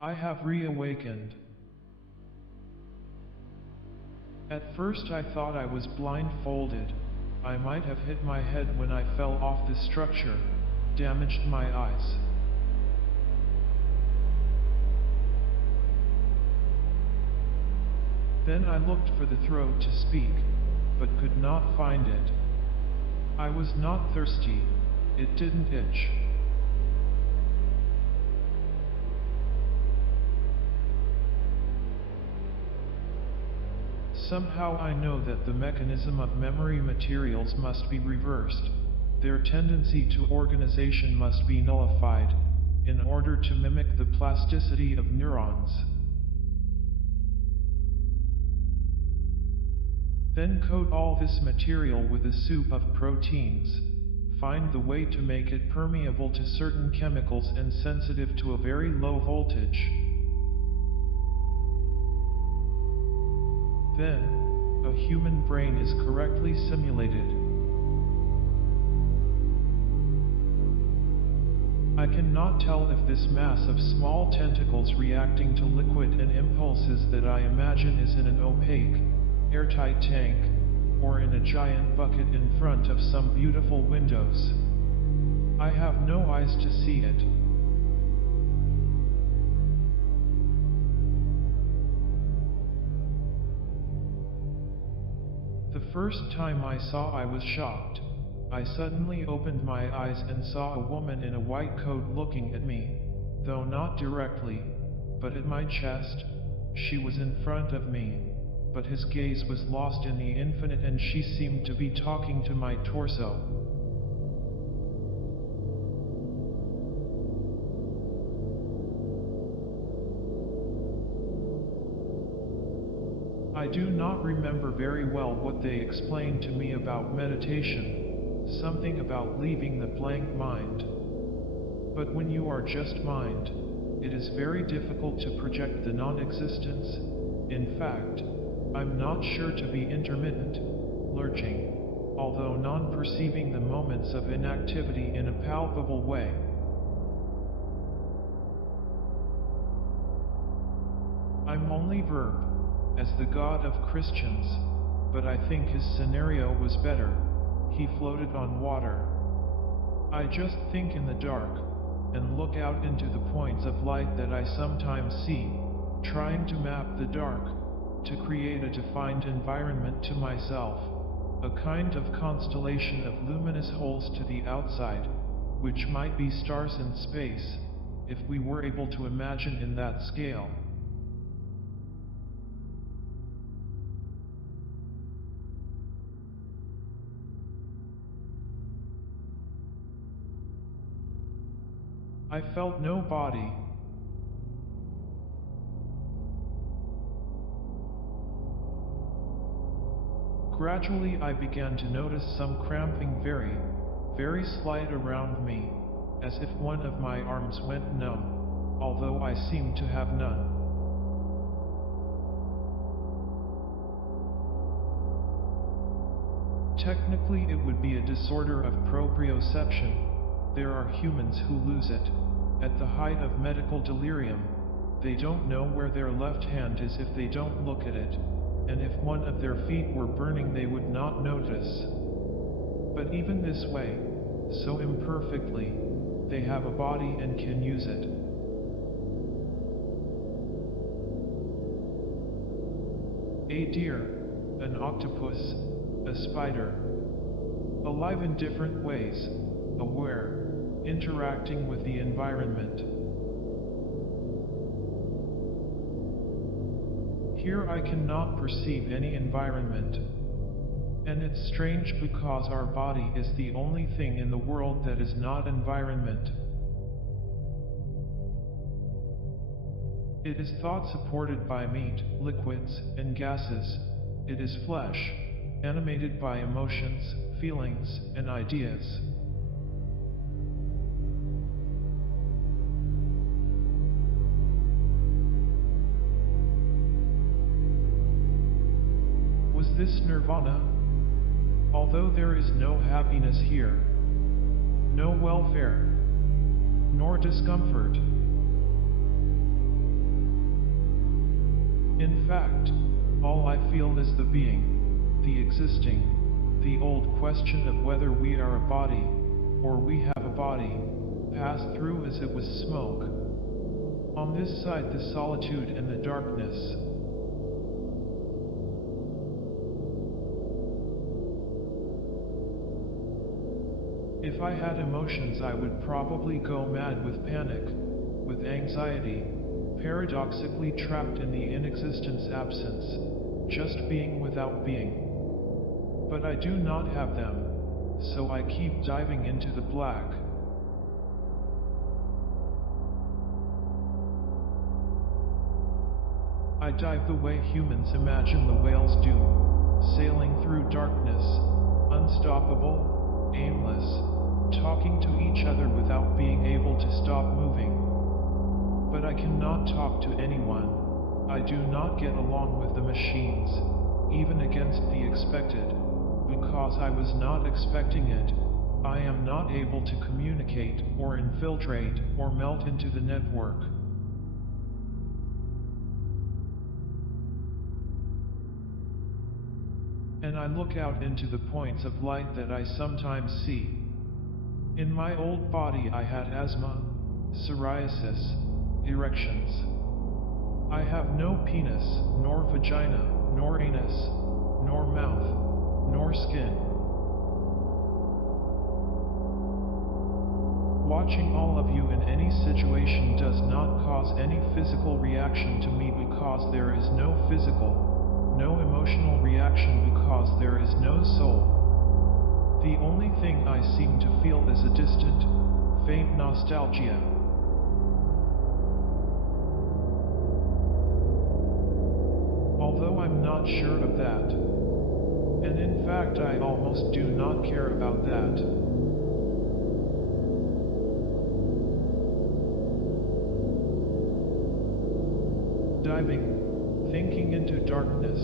I have reawakened. At first I thought I was blindfolded. I might have hit my head when I fell off the structure, damaged my eyes. Then I looked for the throat to speak, but could not find it. I was not thirsty, it didn't itch. Somehow I know that the mechanism of memory materials must be reversed. Their tendency to organization must be nullified, in order to mimic the plasticity of neurons. Then coat all this material with a soup of proteins. Find the way to make it permeable to certain chemicals and sensitive to a very low voltage. Then, a human brain is correctly simulated. I cannot tell if this mass of small tentacles reacting to liquid and impulses that I imagine is in an opaque, airtight tank, or in a giant bucket in front of some beautiful windows. I have no eyes to see it. The first time I saw I was shocked. I suddenly opened my eyes and saw a woman in a white coat looking at me, though not directly, but at my chest. She was in front of me, but his gaze was lost in the infinite and she seemed to be talking to my torso. I do not remember very well what they explained to me about meditation, something about leaving the blank mind. But when you are just mind, it is very difficult to project the non-existence. In fact, I'm not sure to be intermittent, lurching, although non-perceiving the moments of inactivity in a palpable way. I'm only verb, as the God of Christians, but I think his scenario was better. He floated on water. I just think in the dark, and look out into the points of light that I sometimes see, trying to map the dark, to create a defined environment to myself, a kind of constellation of luminous holes to the outside, which might be stars in space, if we were able to imagine in that scale. I felt no body. Gradually I began to notice some cramping very, very slight around me, as if one of my arms went numb, although I seemed to have none. Technically it would be a disorder of proprioception. There are humans who lose it. At the height of medical delirium, they don't know where their left hand is if they don't look at it, and if one of their feet were burning they would not notice. But even this way, so imperfectly, they have a body and can use it. A deer, an octopus, a spider, alive in different ways, aware, interacting with the environment. Here I cannot perceive any environment. And it's strange because our body is the only thing in the world that is not environment. It is thought supported by meat, liquids, and gases. It is flesh, animated by emotions, feelings, and ideas. Was this nirvana? Although there is no happiness here, no welfare, nor discomfort, In fact, all I feel is the being, the existing, the old question of whether we are a body, or we have a body, passed through as it was smoke. On this side the solitude and the darkness. If I had emotions I would probably go mad with panic, with anxiety, paradoxically trapped in the inexistence absence, just being without being. But I do not have them, so I keep diving into the black. I dive the way humans imagine the whales do, sailing through darkness, unstoppable, aimless, talking to each other without being able to stop moving. But I cannot talk to anyone. I do not get along with the machines, even against the expected, because I was not expecting it. I am not able to communicate, or infiltrate, or melt into the network. And I look out into the points of light that I sometimes see. In my old body I had asthma, psoriasis, erections. I have no penis, nor vagina, nor anus, nor mouth, nor skin. Watching all of you in any situation does not cause any physical reaction to me because there is no physical, no emotional reaction because there is no soul. The only thing I seem to feel is a distant, faint nostalgia. Although I'm not sure of that. And in fact I almost do not care about that. Diving, thinking into darkness.